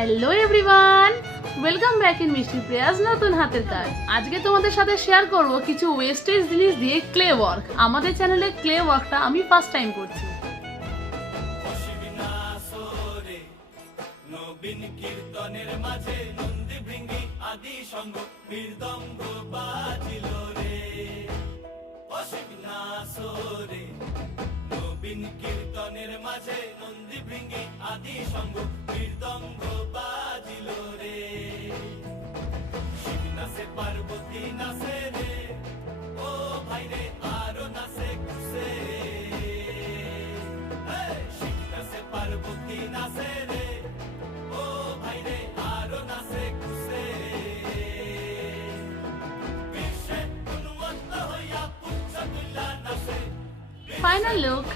Hello everyone, welcome back in মিষ্টি প্রিয়াজ নতুন হাতের কাজ। আজকে তোমাদের সাথে শেয়ার করব কিছু ওয়েস্টেজ জিনিস দিয়ে ক্লে ওয়ার্ক। আমাদের চ্যানেলে ক্লে ওয়ার্কটা আমি ফার্স্ট টাইম করছি। নবীন কীর্তনের মাঝে নন্দী ভৃঙ্গি আদি সঙ্গ মৃদঙ্গ বাজিল রে, অসীম নাসরে। নবীন কীর্তনের মাঝে নন্দী ভৃঙ্গি আদি সঙ্গ মৃদঙ্গ বাজিল রে। শিব নাচে পার্বতী নাচে রে, ও ভাই রে আরো নাচে খুশে। শিব নাচে পার্বতী নাচে রে, ও ভাই রে আরো নাচে খুশে। বিশ্বে গুণবন্ত হইয়া পুচ্ছ তুল্লা নাচে। Final look.